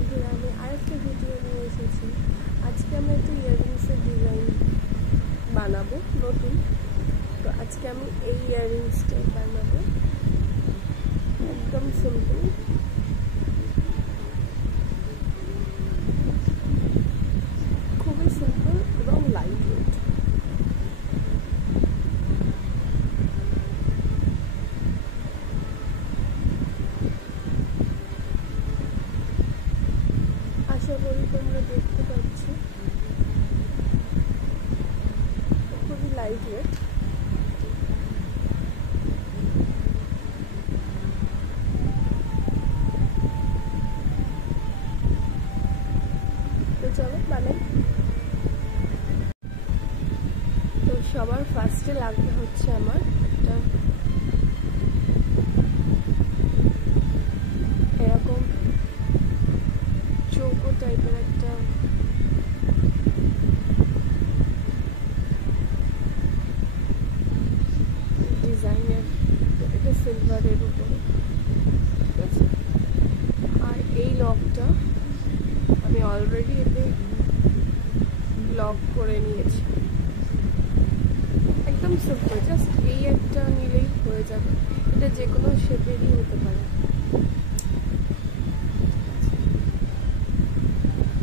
বন্ধুরা, আমি আরেকটা ভিডিও নিয়ে এসেছি। আজকে আমরা একটা ইয়াররিংসের ডিজাইন বানাবো নতুন। তো আজকে আমি এই ইয়াররিংসটাই বানাবো, একদম সিম্পল। খুবই সিম্পল এবং লাইট ওয়েট। আশা করি তোমরা দেখতে পাচ্ছ, খুবই লাইট ওয়েট। তো চলো বানাই। তো সবার ফার্স্টে লাগবে হচ্ছে আমার একটা এরকম চৌকো টাইপের একটা ডিজাইনের, এটা সিলভারের উপরে, ঠিক আছে। আর এই লকটা আমি অলরেডি এতে লক করে নিয়েছি। একদম সিম্পল, জাস্ট এই একটা নিলেই হয়ে যাবে। এটা যে কোনো শেপেরই হতে পারে।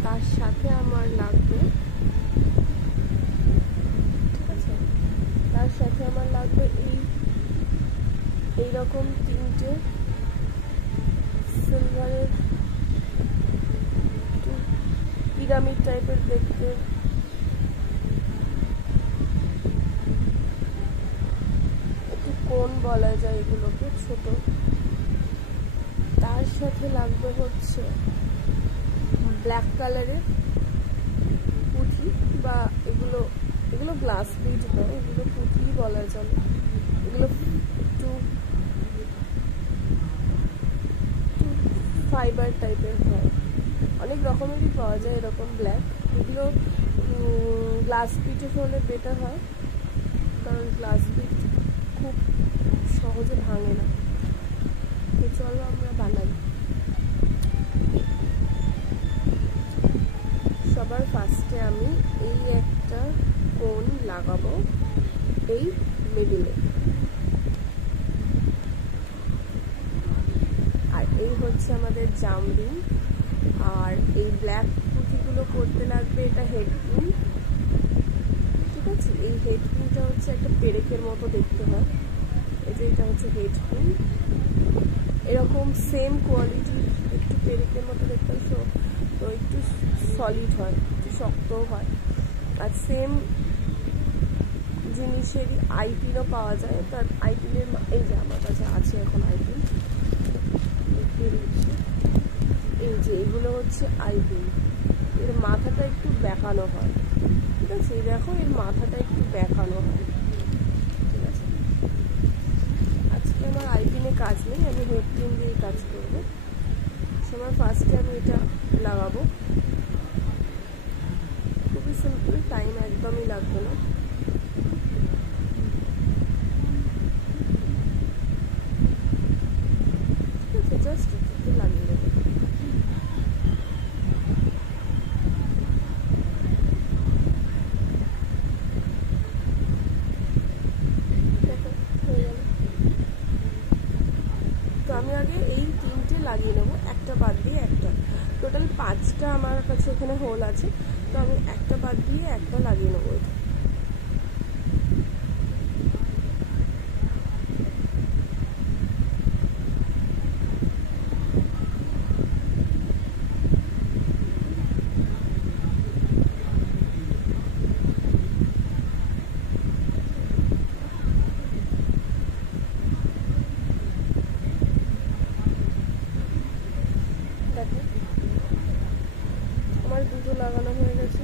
তার সাথে আমার লাগবে, ঠিক আছে, তার সাথে আমার লাগবে এইরকম তিনটে সিলভারের পিরামিড টাইপের দেখতে একটু কোন বলা যায় এগুলোকে, ছোট। তার সাথে লাগবে হচ্ছে ব্ল্যাক কালারের পুঁথি, বা এগুলো গ্লাস বিড নয়, এগুলো পুঁথি বলা যায়। এগুলো একটু ফাইবার টাইপের হয়, অনেক রকমেরই পাওয়া যায় এরকম ব্ল্যাক। এগুলো গ্লাস বিটের হলে বেটার হয়, কারণ গ্লাস বিট খুব সহজে ভাঙে না। তো চলো আমরা বানাই। সবার ফার্স্টে আমি এই একটা কোন লাগাবো এই মিডিলে, আর এই হচ্ছে আমাদের জামরিং। আর এই ব্ল্যাক পুঁথিগুলো করতে লাগবে এটা হেডপিন, ঠিক আছে। এই হেডপিনটা হচ্ছে একটা পেরেকের মতো দেখতে হয়, এই যে এটা হচ্ছে হেডপিন। এরকম সেম কোয়ালিটির একটু পেরেকের মতো দেখতে হয়, তো একটু সলিড হয়, একটু শক্তও হয়। আর সেম জিনিসেরই আইপিনও পাওয়া যায়। তার আইপিনের এই যে আমার কাছে আছে এখন আইপিন, এই যে এগুলো হচ্ছে আইপিন। এর মাথাটা একটু বেঁকানো হয়, ঠিক আছে। এই দেখো, এর মাথাটা একটু বেঁকানো হয়, ঠিক আছে। আজকে আমার আইপিনে কাজ নেই, আমি হেডপিন দিয়ে কাজ করবো। সবার ফার্স্টে আমি এটা লাগাবো। খুবই সিম্পল, টাইম একদমই লাগবে না। ঠিক আছে, জাস্ট একটু লাগিয়ে দেবো। তো আমি আগে এই তিনটে লাগিয়ে নেবো, একটা বাদ দিয়ে একটা। টোটাল 5টা আমার কাছে এখানে হোল আছে, তো আমি একটা বাদ দিয়ে একটা লাগিয়ে নেবো। দেখো, আমার দুটো লাগানো হয়ে গেছে।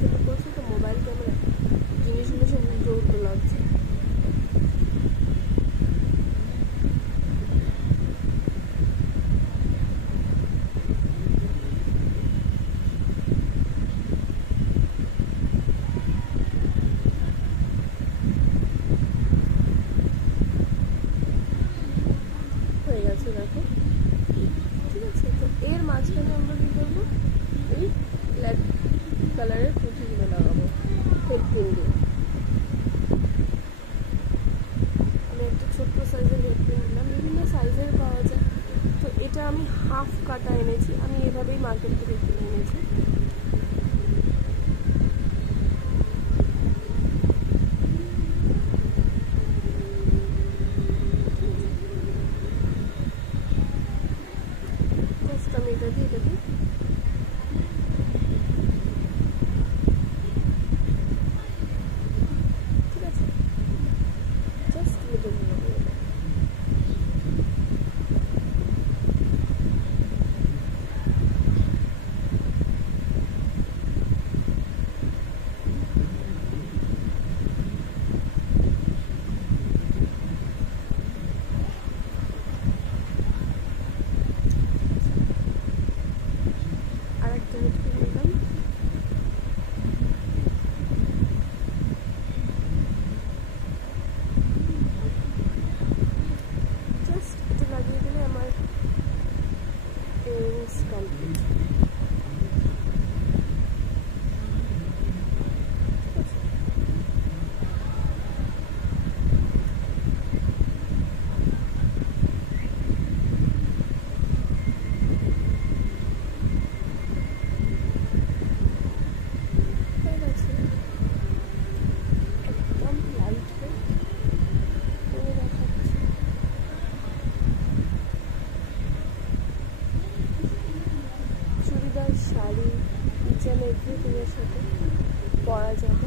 থেকে করছি তো মোবাইল ক্যামেরা জিনিসগুলো সব উল্টো উল্টো লাগছে। হয়ে গেছে দেখো, ঠিক আছে। তো এর মাঝখানে আমরা কি করবো, এই ব্ল্যাক কালারের পুঁথিগুলো লাগাবো হেডপিন দিয়ে। আমি একটা ছোট্ট সাইজের হেডপিন নিলাম, বিভিন্ন সাইজের পাওয়া যায়। তো এটা আমি হাফ কাটা এনেছি, আমি এভাবেই মার্কেট থেকে কিনে এনেছি। জাস্ট আমি এটা দিয়ে এটাকে ঠিক আছে, জাস্ট মিডল দিয়ে দেবো। আর একটা হেডপিন নিলাম, জাস্ট এটা লাগিয়ে দিলে আমার ইয়াররিংস কমপ্লিট। একদম লাইট ওয়েট করে দেখাচ্ছি। চুড়িদার, শাড়ি, ইচ অ্যান্ড এভরিথিংয়ের সাথে পরা যাবে।